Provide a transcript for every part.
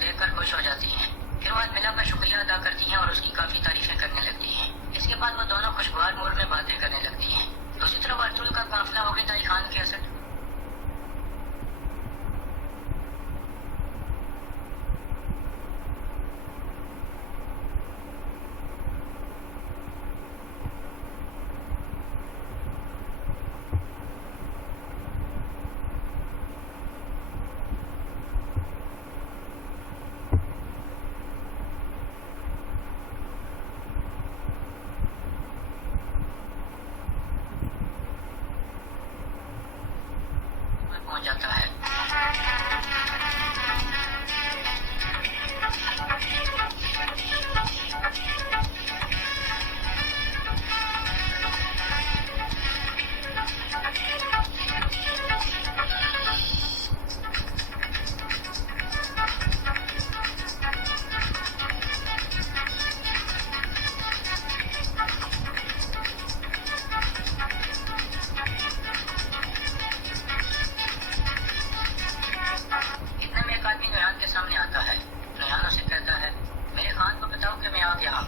دیکھ کر خوش ہو جاتی ہیں. پھر وہ ملا کا شکریہ ادا کرتی ہیں اور اس کی کافی تعریفیں کرنے لگتی ہیں. اس کے بعد وہ دونوں خوشگوار موڈ میں باتیں کرنے لگتی ہیں. دوسری طرف ارطغرل کا قافلہ عقیدہ خان کے اسٹ پہنچ جاتا ہے. سامنے آتا ہے. نیان اسے کہتا ہے میرے خان کو بتاؤ کہ میں آ گیا ہوں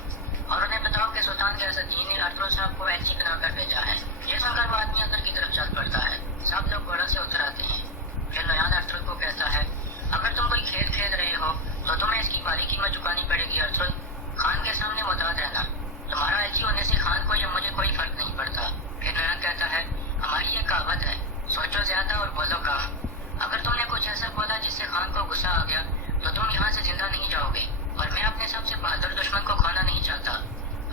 اور انہیں بتاؤ کہ سلطان غیاث-الدین نے ارطغرل صاحب کو ایلچی بنا کر بھیجا ہے. یہ سن کر وہ آدمی اندر کی طرف چل پڑتا ہے. سب لوگ گھوڑا سے اتر آتے ہیں. پھر نیان ارطغرل کو کہتا ہے اگر تم کوئی کھیل کھیل رہے ہو تو تمہیں اس کی بھاری قیمت چکانی پڑے گی. ارطغرل خان کے سامنے محتاط رہنا. تمہارا ایلچی ہونے سے خان کو یا مجھے کوئی فرق نہیں پڑتا. پھر نیان کہتا ہے ہماری یہ کہاوت ہے سوچو زیادہ اور بولو کم. اگر تم نے کچھ ایسا بولا جس سے خان کو غصہ آ گیا تو تم یہاں سے زندہ نہیں جاؤ گے اور میں اپنے سب سے بہادر دشمن کو کھانا نہیں چاہتا.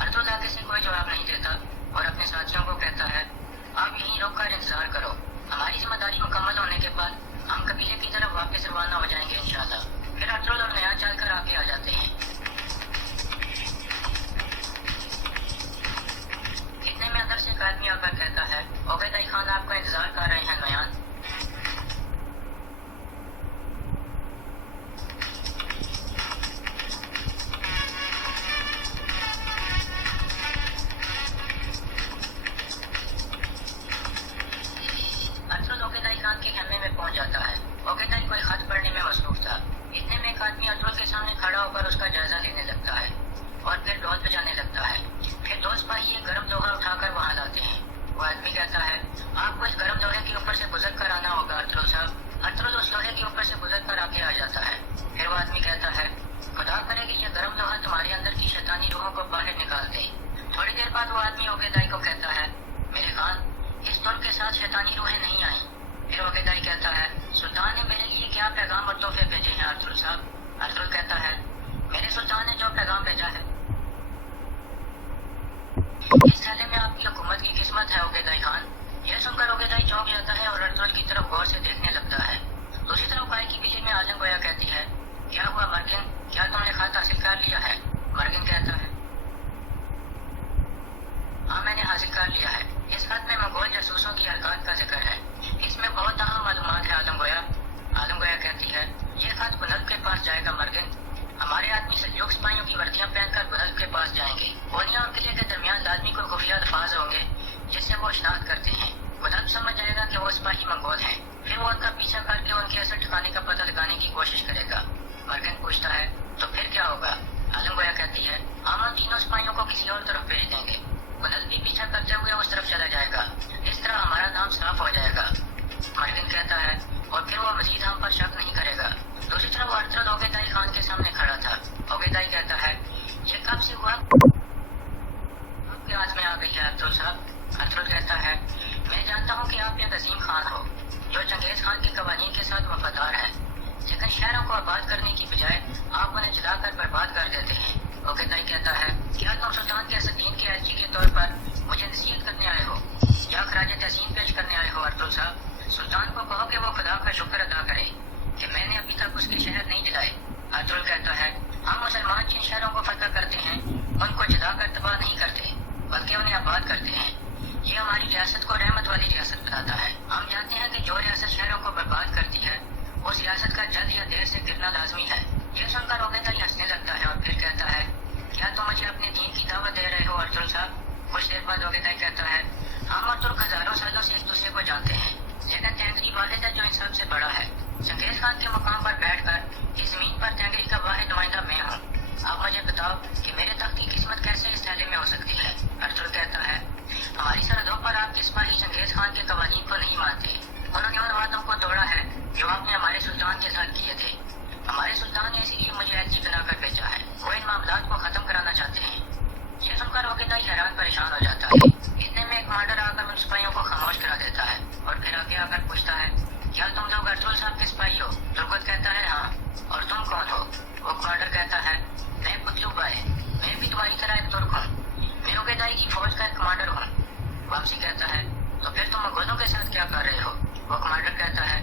ارطغرل آگے سے کوئی جواب نہیں دیتا اور اپنے ساتھیوں کو کہتا ہے آپ یہیں رک کر انتظار کرو. ہماری ذمہ داری مکمل ہونے کے بعد ہم قبیلے کی طرف واپس روانہ ہو جائیں گے انشاءاللہ. پھر ارطغرل اور نیان چل کر آگے آ جاتے ہیں. اتنے میں اندر سے ایک آدمی آ کر کہتا ہے عقیدہ خان آپ کا انتظار کر رہے ہیں. نیان خان کے خیمے میں پہنچ جاتا ہے. عقیدہ کوئی خط پڑھنے میں مصروف تھا. اتنے میں ایک آدمی ارطغرل کے سامنے کھڑا ہو کر اس کا جائزہ لینے لگتا ہے اور پھر ڈھول بجانے لگتا ہے. پھر دو سپاہی ایک گرم لوہا اٹھا کر وہاں لاتے ہیں. وہ آدمی کہتا ہے آپ کو اس گرم لوہے کے اوپر سے گزر کر آنا ہوگا ارطغرل صاحب. ارطغرل اس لوہے کے اوپر سے گزر کر آگے آ جاتا ہے. پھر وہ آدمی کہتا ہے خدا کرے کہ یہ گرم لوہا تمہارے اندر کی شیطانی روحوں کو باہر نکال دے. تھوڑی دیر بعد وہ آدمی عقیدہ کو کہتا ہے میرے خان اس دور کے ساتھ شیطانی روحیں نہیں آئیں. پھر عقیدہ کہتا ہے سلطان نے میرے لیے کیا پیغام اور تحفے بھیجے ہیں ارطغرل صاحب. ارطغرل کہتا ہے میرے سلطان نے جو پیغام بھیجا ہے اس تھیلے میں آپ کی حکومت کی قسمت ہے عقیدہ خان. یہ سن کر عقیدہ چونک جاتا ہے اور ارطغرل کی طرف غور سے دیکھنے لگتا ہے. دوسری طرف گائے کی بلی میں عالم گویا کہتی ہے کیا ہوا مرگن کیا تم نے خط حاصل کر لیا ہے. مرگن کہتا ہے ہاں میں نے حاصل کر لیا ہے. اس خط میں منگول جاسوسوں کی حرکات کا ذکر ہے. اس میں بہت اہم معلومات ہے عالم گویا. عالم گویا کہتی ہے یہ خط بلند کے پاس جائے گا مرگن. ہمارے آدمی سلجوق سپاہیوں کی وردیاں پہن کر بلند کے پاس جائیں گے. کونیا اور قلعے کے درمیان لازمی کوئی خفیہ الفاظ ہوں گے جس سے وہ شناخت کرتے ہیں. بلند سمجھ جائے گا کہ وہ سپاہی منگول ہیں. پھر وہ ان کا پیچھا کر کے ان کے اثر ٹھکانے کا پتہ لگانے کی کوشش کرے گا. مرگن پوچھتا ہے تو پھر کیا ہوگا. عالم گویا کہتی ہے ہم ان تینوں سپاہیوں کو کسی اور طرف بھیج دیں گے. بلند بھی پیچھا کرتے ہوئے اس طرف چلا جائے گا. اس طرح ہمارا نام صاف ہو جائے گا. مرگن کہتا ہے اور پھر وہ مزید ہم پر شک نہیں کرے گا. دوسری طرف ارطغرل عقیدہ خان کے سامنے کھڑا تھا. عقیدہ کہتا ہے یہ کب سے ہوا آپ کے ہاتھ میں آ گئی ہے ارطغرل صاحب. ارطغرل کہتا ہے میں جانتا ہوں کہ آپ ایک عظیم خان ہو جو چنگیز خان کے قوانین کے ساتھ وفادار ہے لیکن شہروں کو آباد کرنے کی بجائے آپ انہیں جلا کر برباد کر دیتے ہیں. عقیدہ کہتا ہے کیا تم سلطان غیاث-الدین کے ایلچی کے طور پر مجھے نصیحت کرنے آئے ہو یا خراج تحسین پیش کرنے آئے ہو. ارطغرل صاحب سلطان کو کہو کہ وہ خدا کا شکر ادا کرے کہ میں نے ابھی تک اس کے شہر نہیں جلائے. ارطغرل کہتا ہے ہم مسلمان جن شہروں کو فتح کرتے ہیں ان کو جلا کر تباہ نہیں کرتے بلکہ انہیں آباد کرتے ہیں. یہ ہماری ریاست کو رحمت والی ریاست بتاتا ہے. ہم جانتے ہیں کہ جو ریاست شہروں کو برباد کرتی ہے اس ریاست کا جلد یا دیر سے گرنا لازمی ہے. یہ سن کر عقیدہ ہنسنے لگتا ہے اور پھر کہتا ہے کیا تم مجھے اپنے دین کی دعوت دے رہے ہو ارطغرل صاحب. کچھ دیر بعد عقیدہ کہتا ہے ہم اور ترک ہزاروں سالوں سے ایک دوسرے کو جانتے ہیں لیکن تینگری والد ہے جو ان سب سے بڑا ہے. چنگیز خان کے مقام پر بیٹھ کر اس زمین پر تینگری کا कमांडर कहता है, मैं पुतलू भाई, मैं भी तुम्हारी तरह एक तुर्क हूँ, मैं उबेदाई की फौज का एक कमांडर हूँ। वापसी कहता है, तो फिर तुम मंगोलों के साथ क्या कर रहे हो? वो कमांडर कहता है,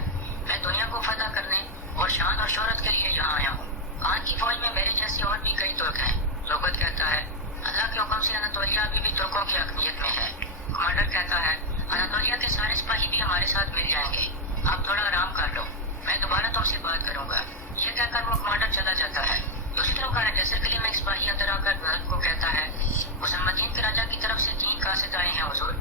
मैं दुनिया को फतह करने और शान और शोहरत के लिए यहाँ आया हूँ। खान की फौज में मेरे जैसे और भी कई तुर्क हैं। लोगत कहता है, अल्लाह के हुक्म से अनातोलिया अभी भी तुर्कों की हकमियत में है। कमांडर कहता है, अनातोलिया के सारे सिपाही भी हमारे साथ मिल जाएंगे, आप थोड़ा आराम कर लो, मैं दोबारा तुमसे बात करूंगा। ये कहकर वो कमांडर चला जाता है। दूसरी तरफ जैसे किले में एक सिपाही अंदर आकर गुलाब को कहता है, मुसलमानीन के राजा की तरफ से 3 कासिद आए हैं हुजूर।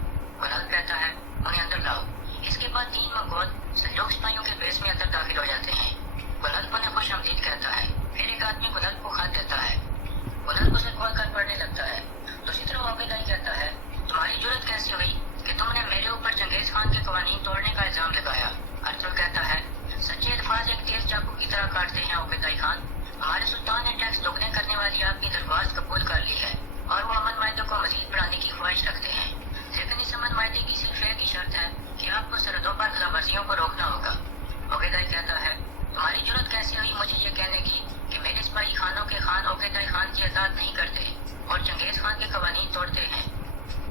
गुलाब कहता है, उन्हें अंदर लाओ। इसके बाद 3 मंगोल सल्जूक सिपाहियों के बेस में अंदर दाखिल हो जाते हैं। गुलाब उन्हें खुश आमदीद कहता है। फिर एक आदमी गुलाब को खत देता है। गुलाब उसे खोल कर पढ़ने लगता है। दूसरी तरफ ओबेदाई कहता है, तुम्हारी जुर्रत कैसी हुई कि तुमने मेरे ऊपर चंगेज खान के कवानीन तोड़ने का इल्जाम लगाया? अर्जुन कहता है, सच्चे अल्फाज एक तेज चाकू की तरह काटते हैं ओबेदाई खान। हमारे सुल्तान ने टैक्स दोगुने करने वाली आपकी दरख्वास्त कबूल कर ली है और वो अमन मायदे को मजीद बढ़ाने की ख्वाहिश रखते हैं, लेकिन इस अमन मायदे की सिर्फ एक ही शर्त है कि आपको सरहदों पर खिलाफवर्जियों को रोकना होगा। ओबेदाई कहता है, तुम्हारी जुर्रत कैसे हुई मुझे ये कहने की कि मेरे सिपाही खानों के खान ओबेदाई खान की अताअत नहीं करते और चंगेज खान के कवानीन तोड़ते हैं?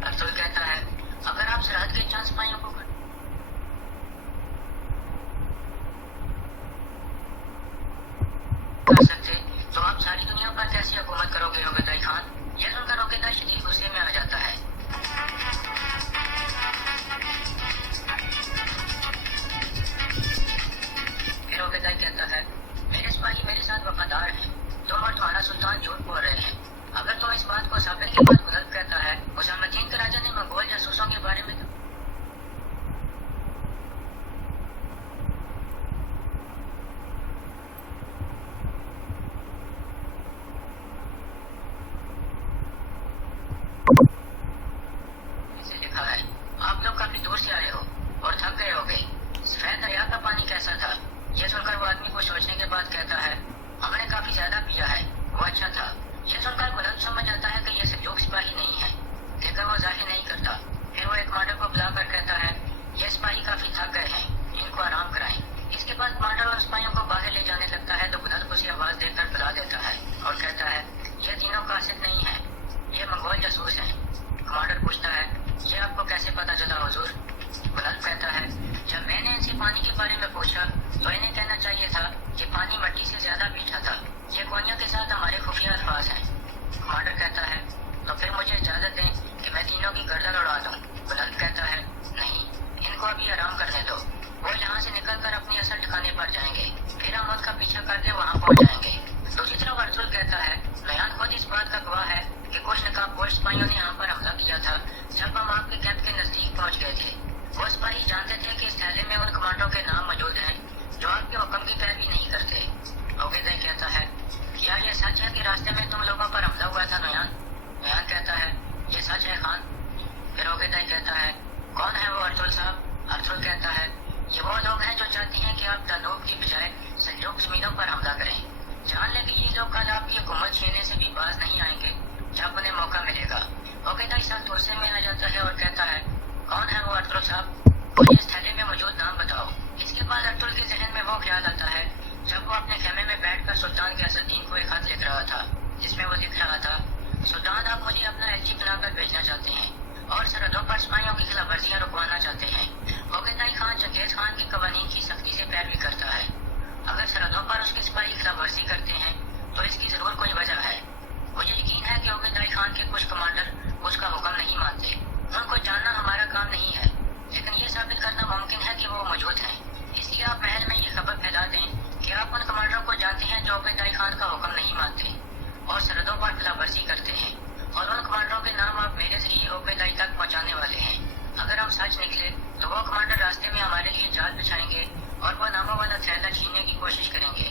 अर्जुन कहता है, अगर आप सरहद के चंद सिपाहियों को कर सकते तो आप सारी दुनिया पर कैसे हुकूमत करोगे ओबेदाई खान? यह सुनकर ओबेदाई शदीद गुस्से में आ जाता है। फिर ओबेदाई कहता है, मेरे सिपाही मेरे साथ वफादार हैं, तुम और तुम्हारा सुल्तान झूठ बोल रहे हैं। अगर तुम इस बात को साबित के बाद गुलाब कहता है, मुसलमानीन के राजा ने मंगोल जासूसों के बारे में लिखा है, आप लोग काफी दूर से आए हो और थक गए होगे। सफेद दरिया का पानी कैसा था? यह सुनकर वो आदमी को सोचने के बाद कहता है, हमने काफी ज्यादा पिया है, वो अच्छा था। यह सुनकर बुलंद समझ आता है कि यह सल्जूक सिपाही नहीं है, लेकिन वो जाहिर नहीं करता। फिर वो एक कमांडर को बुलाकर कहता है, ये सिपाही काफी थक गए हैं, इनको आराम कराएं। इसके बाद कमांडर उन सिपाहियों को बाहर ले जाने लगता है तो बुलंद उसे आवाज देकर बुला देता है और कहता है, ये तीनों कासिद नहीं है, ये मंगोल जासूस हैं। कमांडर पूछता है, ये आपको कैसे पता चला हुजूर? बुलंद कहता है, जब मैंने इनसे पानी के बारे में पूछा तो इन्हें कहना चाहिए था कि पानी मिट्टी से ज्यादा मीठा था। ये गोनियों के साथ हमारे खुफिया अल्फाज हैं। कमांडर कहता है, तो फिर मुझे इजाजत दें कि मैं तीनों की गर्दन उड़ा दूं। बुलंद कहता है, नहीं, इनको अभी आराम करने दो, वो यहाँ से निकलकर अपनी असल ठिकाने पर जाएंगे, फिर हम उनका पीछा करके वहाँ पहुँच जाएंगे। दूसरी तरफ अर्जुन कहता है, नयान खुद इस बात का गवाह है कि कुछ नकाबपोश सिपाहियों ने यहाँ पर हमला किया था जब हम आपके कैंप के नजदीक पहुँच गए थे। वो सिपाही जानते थे कि इस थैले में उन कमांडरों के नाम मौजूद हैं जो आपके हुक्म की पैरवी नहीं करते। ओबेदाई कहता है, क्या ये सच है कि रास्ते में तुम लोगों पर हमला हुआ था नयान? नयान कहता है, ये सच है खान। फिर ओबेदाई कहता है, कौन है वो अर्जुन साहब? अर्जुन कहता है, ये वो लोग हैं जो चाहते हैं कि आप दानूब की बजाय सल्जूक जमीनों पर हमला करें। जान ले कि ये लोग कल आपकी हुकूमत छीनने से भी बाज नहीं आएंगे जब उन्हें मौका मिलेगा। ओबेदाई सख्त गुस्से में आ जाता है और कहता है, कौन है वो अर्जुन साहब? मुझे इस थैले में मौजूद नाम बताओ। इसके बाद अर्जुन के जहन में वो ख्याल आता है जब वो अपने खेमे में बैठकर सुल्तान गयासुद्दीन को एक खत लिख रहा था, जिसमें वो लिख रहा था, सुल्तान आप मुझे अपना एलची बनाकर भेजना चाहते हैं और सरहदों पर सिपाहियों की खिलाफवर्जियां रुकवाना चाहते हैं। ओबेदाई खान चंगेज खान के कवानीन की सख्ती से पैरवी करता है। अगर सरहदों पर उसके सिपाही खिलाफवर्जी करते हैं तो इसकी जरूर कोई वजह है। मुझे यकीन है कि ओबेदाई खान के कुछ कमांडर उसका हुक्म नहीं मानते। उनको जानना हमारा काम नहीं है, लेकिन ये साबित करना मुमकिन है कि वो मौजूद हैं। इसलिए आप महल में ये खबर फैला दें कि आप उन कमांडरों को जानते हैं जो ओबेदाई खान का हुक्म नहीं मानते और सरहदों पर खिलाफवर्जी करते हैं, और उन कमांडरों के नाम आप मेरे जरिए ओबेदाई तक पहुँचाने वाले हैं। अगर हम सच निकले तो वो कमांडर रास्ते में हमारे लिए जाल बिछाएंगे और वो नामों वाला थैला छीनने की कोशिश करेंगे।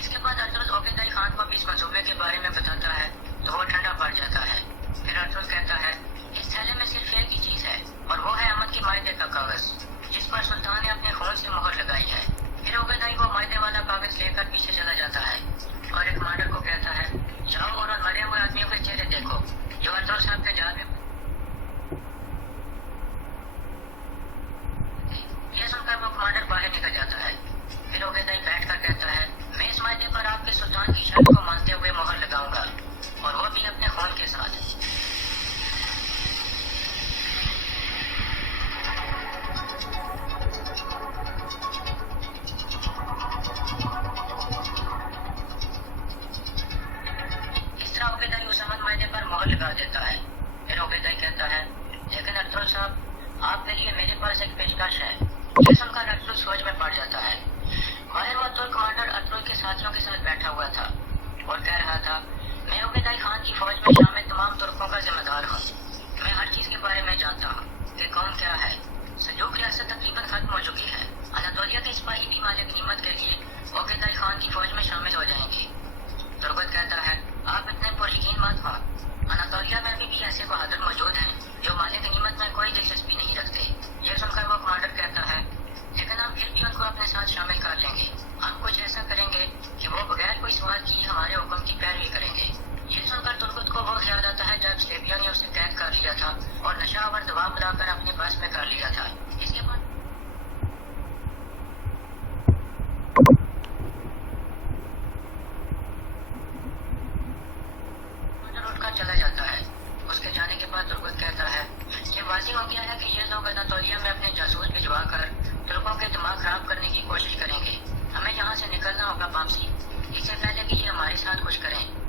इसके बाद अर्जुन ओबेदाई खान को भी इस मंसूबे के बारे में बताता है तो वो ठंडा पड़ जाता है। फिर अर्जुन कहता है, इस थैले में सिर्फ एक ही चीज है और वो है अमन के मायदे का कागज, जिस पर सुल्तान ने अपने खून से मोहर लगाई है। फिर ओबेदाई वो मायदे वाला कागज लेकर पीछे चला जाता है और एक कमांडर को कहता है, जाओ और उन मरे हुए आदमियों के चेहरे देखो जो अर्जुन साहब के जाल में। यह सुनकर वो कमांडर बाहर निकल जाता है। फिर ओबेदाई बैठ कर कहता है, मैं इस मायदे पर आपके सुल्तान की शर्त को मानते के साथ। इस तरह ओबेदाई उसामत मायने पर मोहर लगा देता है। फिर ओबेदाई कहता है, लेकिन अरतुल साहब, आपके लिए मेरे पास एक पेशकश है। ये सुनकर अरतुल सोच में पड़ जाता है। बाहर अरतुल कमांडर अरतुल के साथियों के साथ बैठा हुआ था और कह रहा था, मैं ओबेदाई खान की फौज में शामिल तमाम तुर्कों का जिम्मेदार हूँ। मैं हर चीज के बारे में जानता हूँ कि कौन क्या है। सल्जूक रियासत तकरीबन खत्म हो चुकी है। अनातोलिया के सिपाही भी मालिक गनीमत के लिए ओबेदाई खान की फौज में शामिल हो जाएंगे। तुर्गत कहता है, आप इतने पुरयकीन मत हो। अनातोलिया में भी ऐसे बहादुर मौजूद हैं जो मालिक गनीमत में कोई दिलचस्पी नहीं रखते। यह सुनकर वो कमांडर कहता है, लेकिन हम फिर भी उनको अपने साथ शामिल कर लेंगे। हम कुछ ऐसा करेंगे कि वो बगैर कोई सवाल किए हमारे हुक्म की पैरवी करेंगे। ये सुनकर तुर्गत को वो ख्याल आता है जब स्लेबिया ने उसे कैद कर लिया था और नशा और दबाव बनाकर अपने बस में कर लिया था। इसके बाद उठकर चला जाता है। उसके जाने के बाद तुर्गत कहता है, ये वाज़ेह हो गया है कि ये लोग अनातोलिया में अपने जासूस भिजवा कर तुर्कों के दिमाग खराब करने की कोशिश करेंगे। हमें यहाँ से निकलना होगा वापसी, इससे पहले कि ये हमारे साथ कुछ करें।